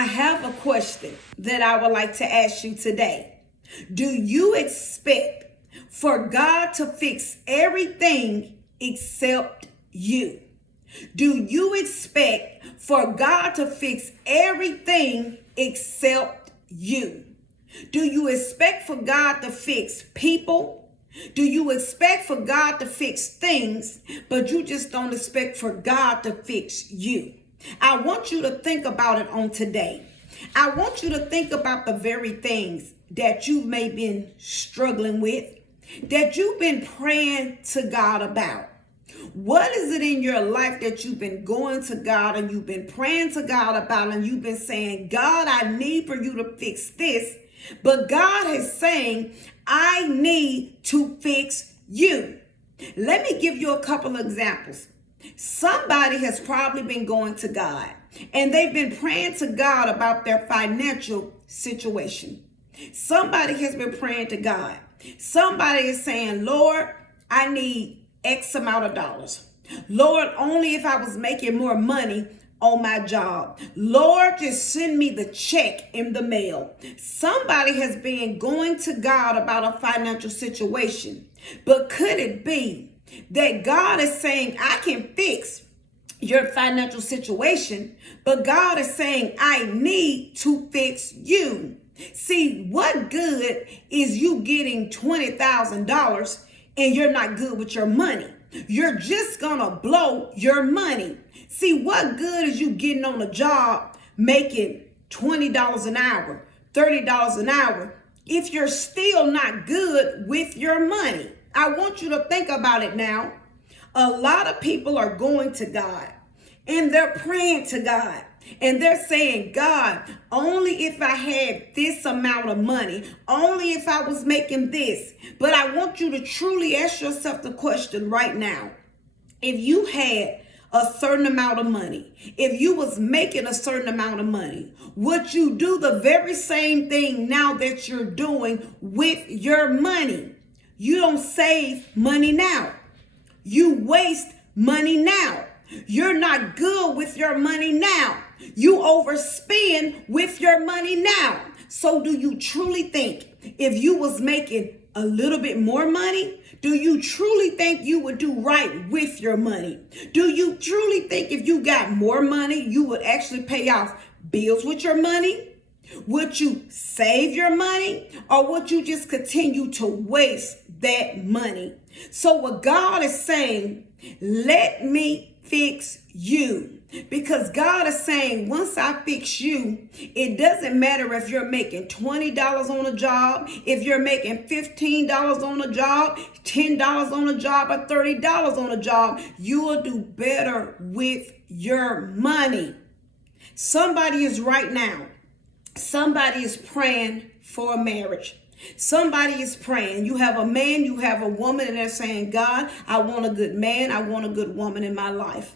I have a question that I would like to ask you today. Do you expect for God to fix everything except you? Do you expect for God to fix everything except you? Do you expect for God to fix people? Do you expect for God to fix things, but you just don't expect for God to fix you? I want you to think about it on today. I want you to think about the very things that you may been struggling with, that you've been praying to God about. What is it in your life that you've been going to God and you've been praying to God about, and you've been saying, God, I need for you to fix this, but God is saying, I need to fix you. Let me give you a couple of examples. Somebody has probably been going to God and they've been praying to God about their financial situation. Somebody has been praying to God. Somebody is saying, Lord, I need X amount of dollars. Lord, only if I was making more money on my job. Lord, just send me the check in the mail. Somebody has been going to God about a financial situation, but could it be that God is saying, I can fix your financial situation, but God is saying, I need to fix you? See, what good is you getting $20,000 and you're not good with your money? You're just gonna blow your money. See, what good is you getting on a job making $20 an hour, $30 an hour, if you're still not good with your money? I want you to think about it now. A lot of people are going to God and they're praying to God and they're saying, God, only if I had this amount of money, only if I was making this. But I want you to truly ask yourself the question right now. If you had a certain amount of money, if you was making a certain amount of money, would you do the very same thing now that you're doing with your money? You don't save money now. You waste money now. You're not good with your money now. You overspend with your money now. So do you truly think if you was making a little bit more money, do you truly think you would do right with your money? Do you truly think if you got more money, you would actually pay off bills with your money? Would you save your money, or would you just continue to waste that money? So what God is saying, let me fix you. Because God is saying, once I fix you, it doesn't matter if you're making $20 on a job, if you're making $15 on a job, $10 on a job, or $30 on a job, you will do better with your money. Somebody is right now. Somebody is praying for a marriage. Somebody is praying. You have a man, you have a woman, and they're saying, God, I want a good man. I want a good woman in my life.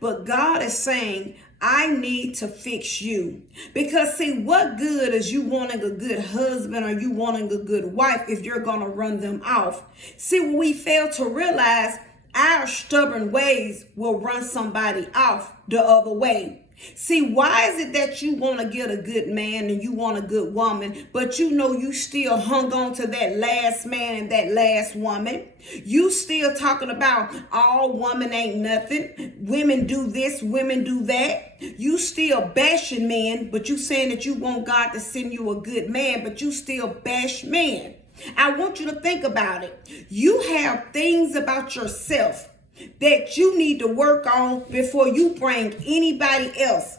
But God is saying, I need to fix you. Because see, what good is you wanting a good husband or you wanting a good wife if you're going to run them off? See, when we fail to realize our stubborn ways will run somebody off the other way. See, why is it that you want to get a good man and you want a good woman, but you know you still hung on to that last man and that last woman? You still talking about all women ain't nothing. Women do this, women do that. You still bashing men, but you saying that you want God to send you a good man, but you still bash men. I want you to think about it. You have things about yourself that you need to work on before you bring anybody else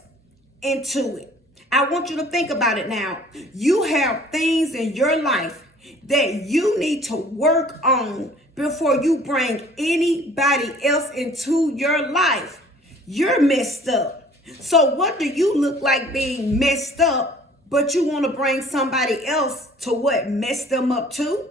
into it. I want you to think about it now. You have things in your life that you need to work on before you bring anybody else into your life. You're messed up. So what do you look like being messed up, but you want to bring somebody else to what? Mess them up too?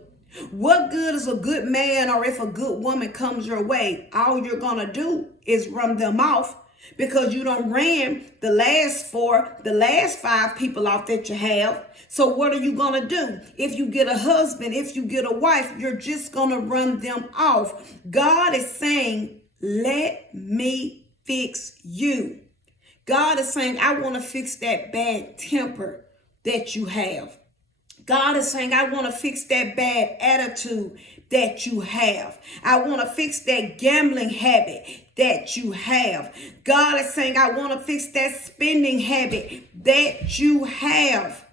What good is a good man, or if a good woman comes your way, all you're going to do is run them off because you don't ran the last 5 people off that you have. So what are you going to do? If you get a husband, if you get a wife, you're just going to run them off. God is saying, let me fix you. God is saying, I want to fix that bad temper that you have. God is saying, I want to fix that bad attitude that you have. I want to fix that gambling habit that you have. God is saying, I want to fix that spending habit that you have.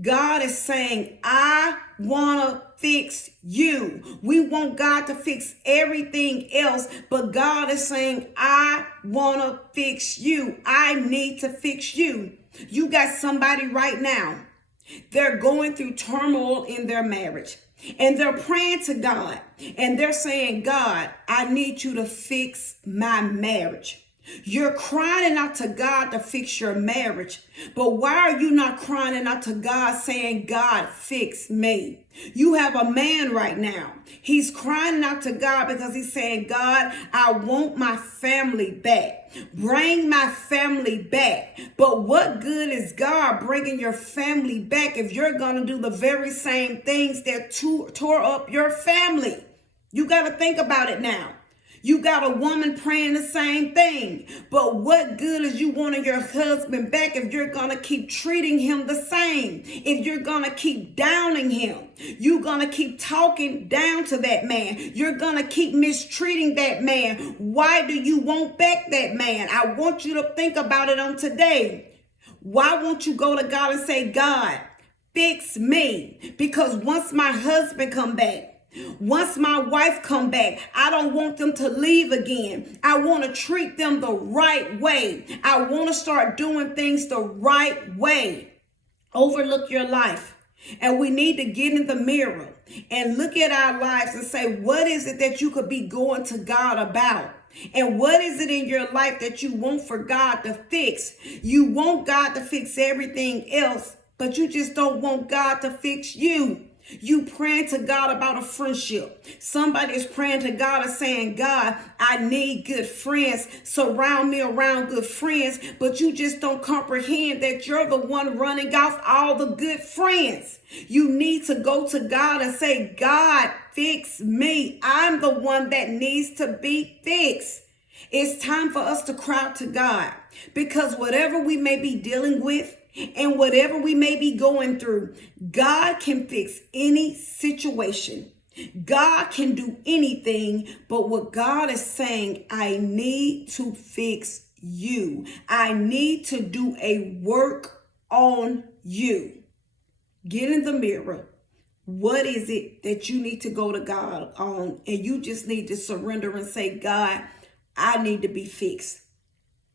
God is saying, I want to fix you. We want God to fix everything else, but God is saying, I want to fix you. I need to fix you. You got somebody right now. They're going through turmoil in their marriage, and they're praying to God, and they're saying, God, I need you to fix my marriage. You're crying out to God to fix your marriage, but why are you not crying out to God saying, God, fix me? You have a man right now. He's crying out to God because he's saying, God, I want my family back. Bring my family back. But what good is God bringing your family back if you're going to do the very same things that tore up your family? You got to think about it now. You got a woman praying the same thing. But what good is you wanting your husband back if you're going to keep treating him the same? If you're going to keep downing him? You're going to keep talking down to that man. You're going to keep mistreating that man. Why do you want back that man? I want you to think about it on today. Why won't you go to God and say, God, fix me? Because once my husband come back, once my wife come back, I don't want them to leave again. I want to treat them the right way. I want to start doing things the right way. Overlook your life. And we need to get in the mirror and look at our lives and say, what is it that you could be going to God about? And what is it in your life that you want for God to fix? You want God to fix everything else, but you just don't want God to fix you. You praying to God about a friendship. Somebody is praying to God and saying, God, I need good friends. Surround me around good friends. But you just don't comprehend that you're the one running off all the good friends. You need to go to God and say, God, fix me. I'm the one that needs to be fixed. It's time for us to cry out to God, because whatever we may be dealing with, and whatever we may be going through, God can fix any situation. God can do anything, but what God is saying, I need to fix you. I need to do a work on you. Get in the mirror. What is it that you need to go to God on? And you just need to surrender and say, God, I need to be fixed.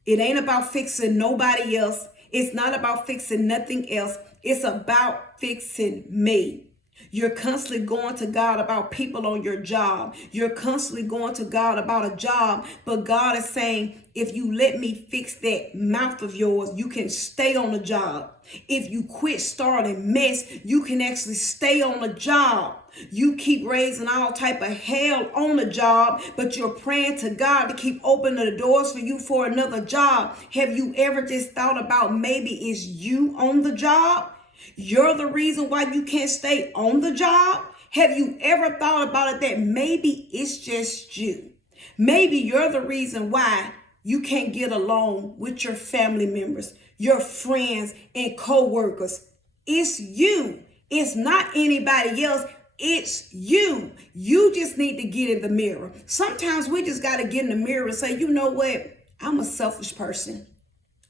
It ain't about fixing nobody else. It's not about fixing nothing else. It's about fixing me. You're constantly going to God about people on your job. You're constantly going to God about a job. But God is saying, if you let me fix that mouth of yours, you can stay on the job. If you quit starting mess, you can actually stay on the job. You keep raising all type of hell on the job, but you're praying to God to keep opening the doors for you for another job. Have you ever just thought about maybe it's you on the job? You're the reason why you can't stay on the job? Have you ever thought about it that maybe it's just you? Maybe you're the reason why you can't get along with your family members, your friends, and co-workers. It's you. It's not anybody else. It's you. You just need to get in the mirror. Sometimes we just got to get in the mirror and say, you know what? I'm a selfish person.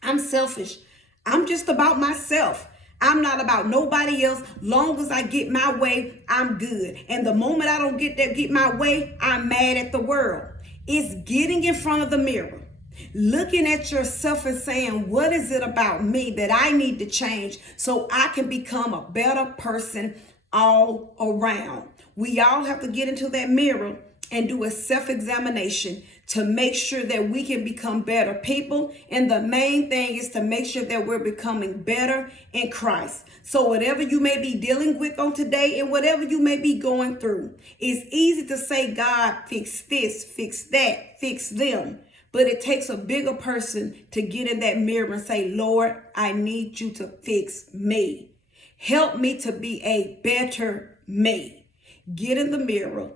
I'm selfish. I'm just about myself. I'm not about nobody else. Long as I get my way, I'm good. And the moment I don't get my way, I'm mad at the world. It's getting in front of the mirror, looking at yourself and saying, what is it about me that I need to change so I can become a better person all around? We all have to get into that mirror and do a self-examination to make sure that we can become better people. And the main thing is to make sure that we're becoming better in Christ. So whatever you may be dealing with on today and whatever you may be going through, it's easy to say, God, fix this, fix that, fix them. But it takes a bigger person to get in that mirror and say, Lord, I need you to fix me. Help me to be a better me. Get in the mirror,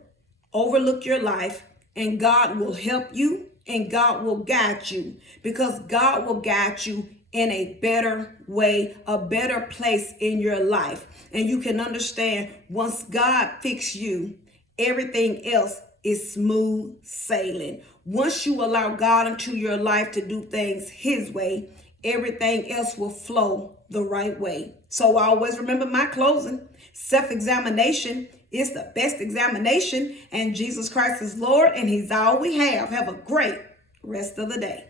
overlook your life, and God will help you and God will guide you, because God will guide you in a better way, a better place in your life. And you can understand, once God fixes you, everything else is smooth sailing. Once you allow God into your life to do things his way, everything else will flow the right way. So always remember my closing. Self-examination is the best examination, and Jesus Christ is Lord, and he's all we have. Have a great rest of the day.